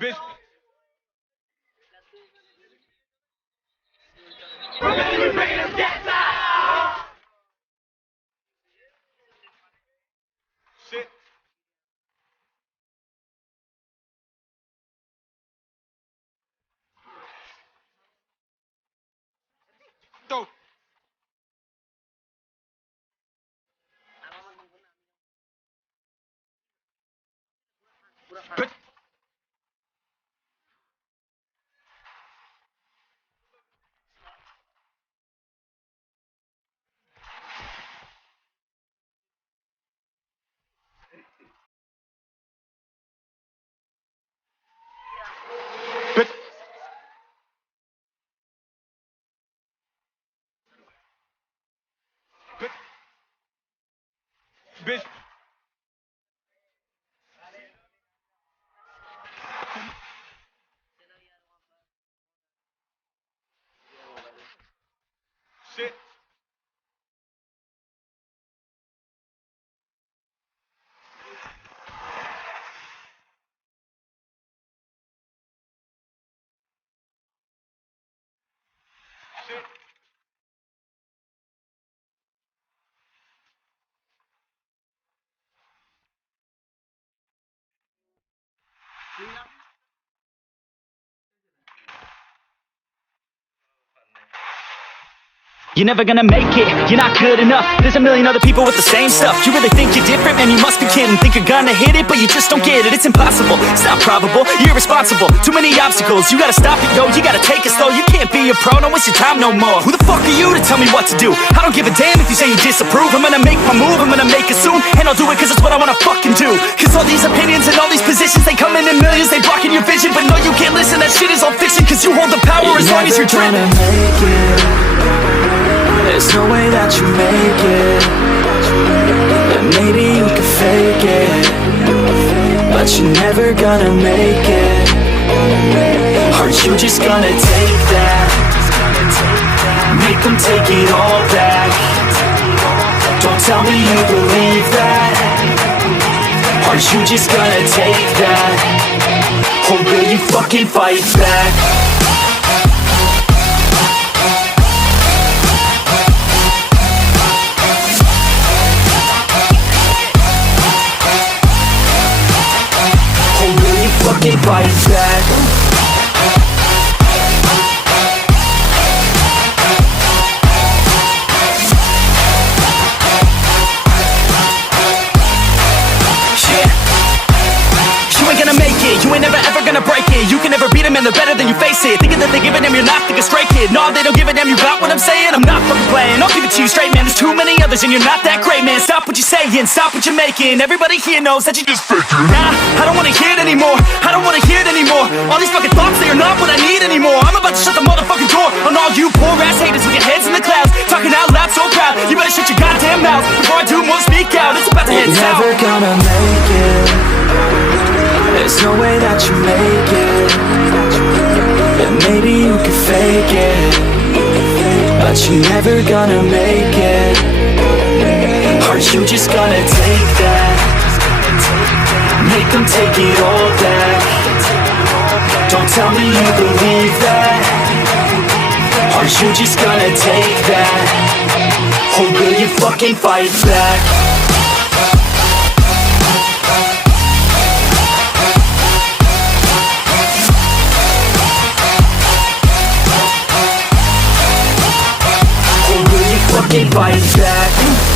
Bitch. Shit. Dope. Bitch. Bitch. Bitch. Bitch. Shit. Shit. You're never gonna make it, you're not good enough. There's a million other people with the same stuff. You really think you're different? Man, you must be kidding. Think you're gonna hit it, but you just don't get it. It's impossible, it's not probable, you're irresponsible. Too many obstacles, you gotta stop it, yo. You gotta take it slow, you can't be a pro. Don't waste your time no more. Who the fuck are you to tell me what to do? I don't give a damn if you say you disapprove. I'm gonna make my move, I'm gonna make it soon. And I'll do it cause it's what I wanna fucking do. Cause all these opinions and all these positions, they come in millions, they blocking your vision. But no, you can't listen, that shit is all fiction. Cause you hold the power as long as you're dreaming. There's no way that you make it. And maybe you can fake it, but you're never gonna make it. Are you just gonna take that? Make them take it all back. Don't tell me you believe that. Are you just gonna take that? Or will you fucking fight back? Fucking fight back. You ain't gonna make it, you ain't never ever gonna break it. You can never beat them and they're better than you face it. Thinking that they give a damn, you're not thinking straight, kid. No, they don't give a damn, you got what I'm saying? I'm not fucking playing, I'll give it to you straight, man. There's too many others and you're not that great, man. Stop what you're saying, stop what you're making. Everybody here knows that you just faking. Nah, I don't wanna hear it anymore, I don't wanna hear it anymore. All these fucking thoughts, they are not what I need anymore. I'm about to shut the motherfucking door on all you poor ass haters with your heads in the clouds, talking out loud so proud. You better shut your goddamn mouth before I do more speak out. It's about to head south. You're never gonna make it. There's no way that you make it. And maybe you can fake it, but you're never gonna make it. Are you just gonna take that? Make them take it all back. Don't tell me you believe that. Are you just gonna take that? Or will you fucking fight back? ain't fighting back.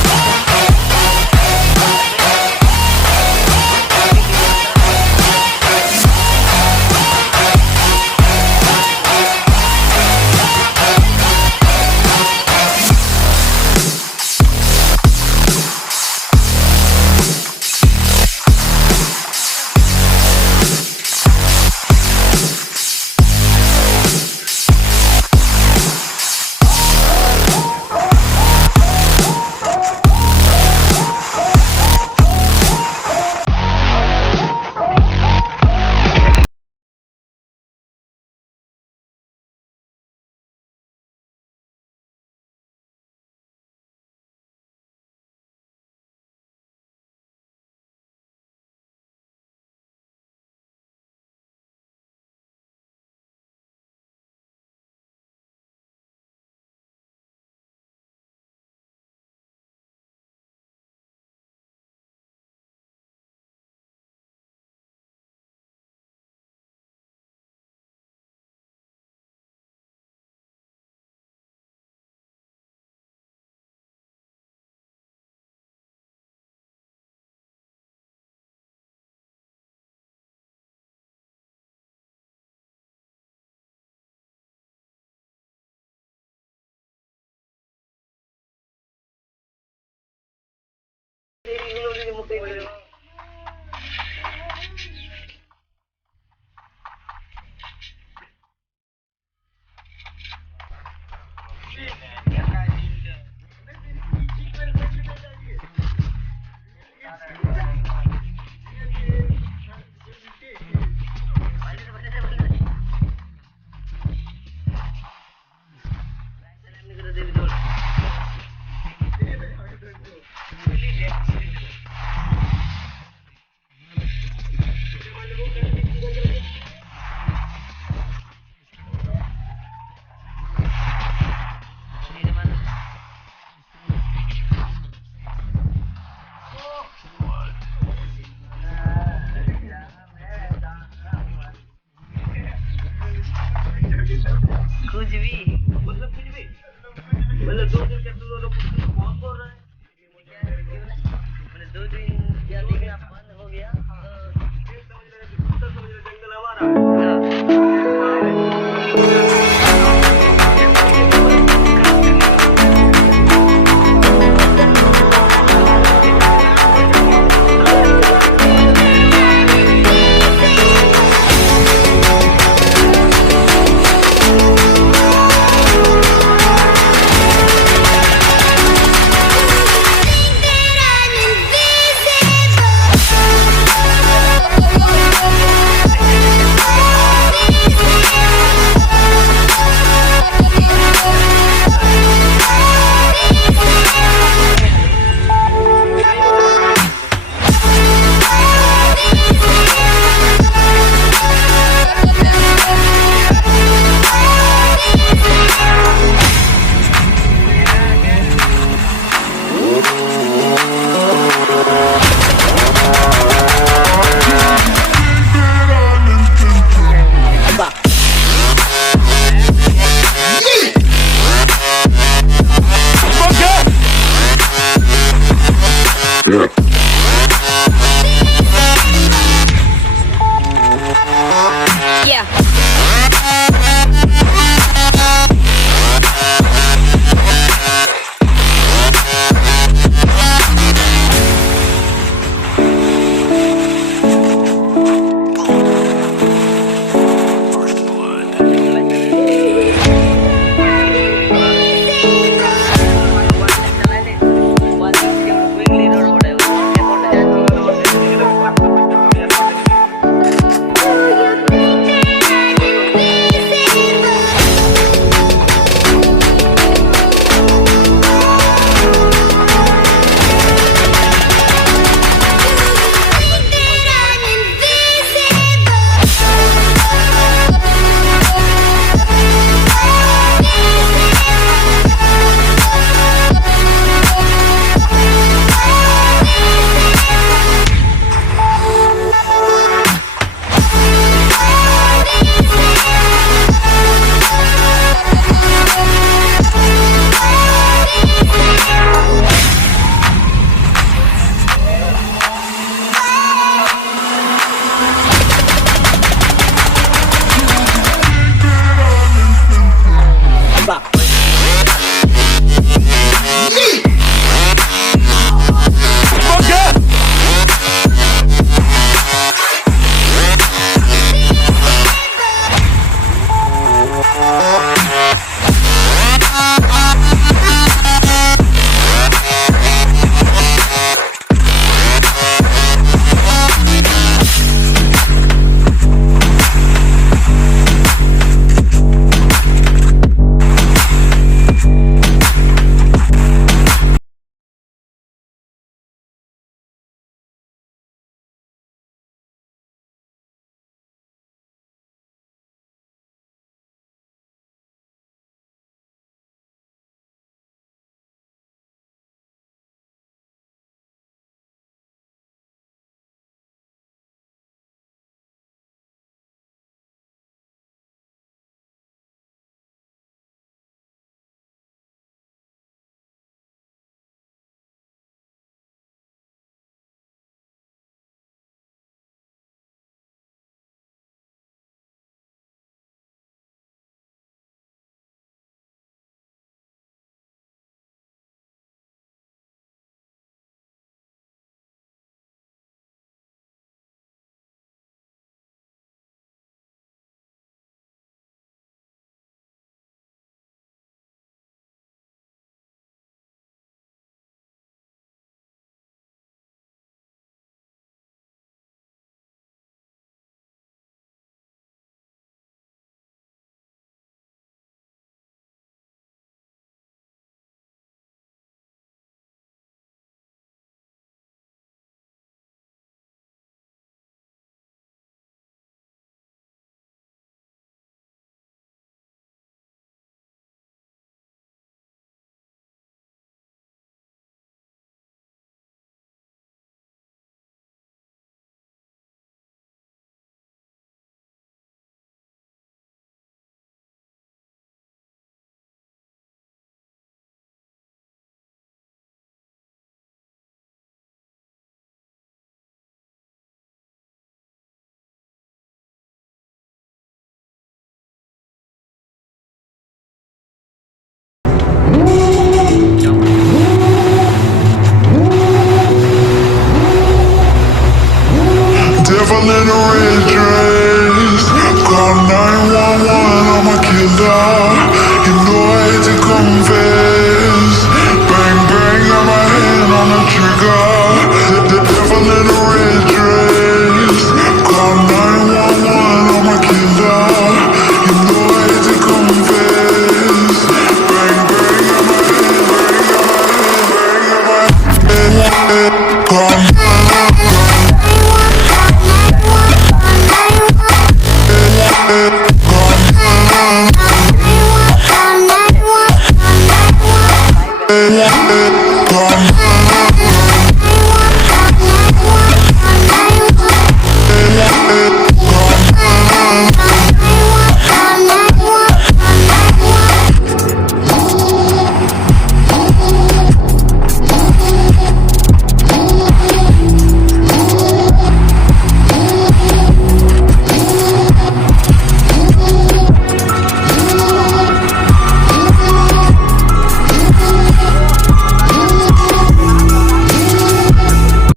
come.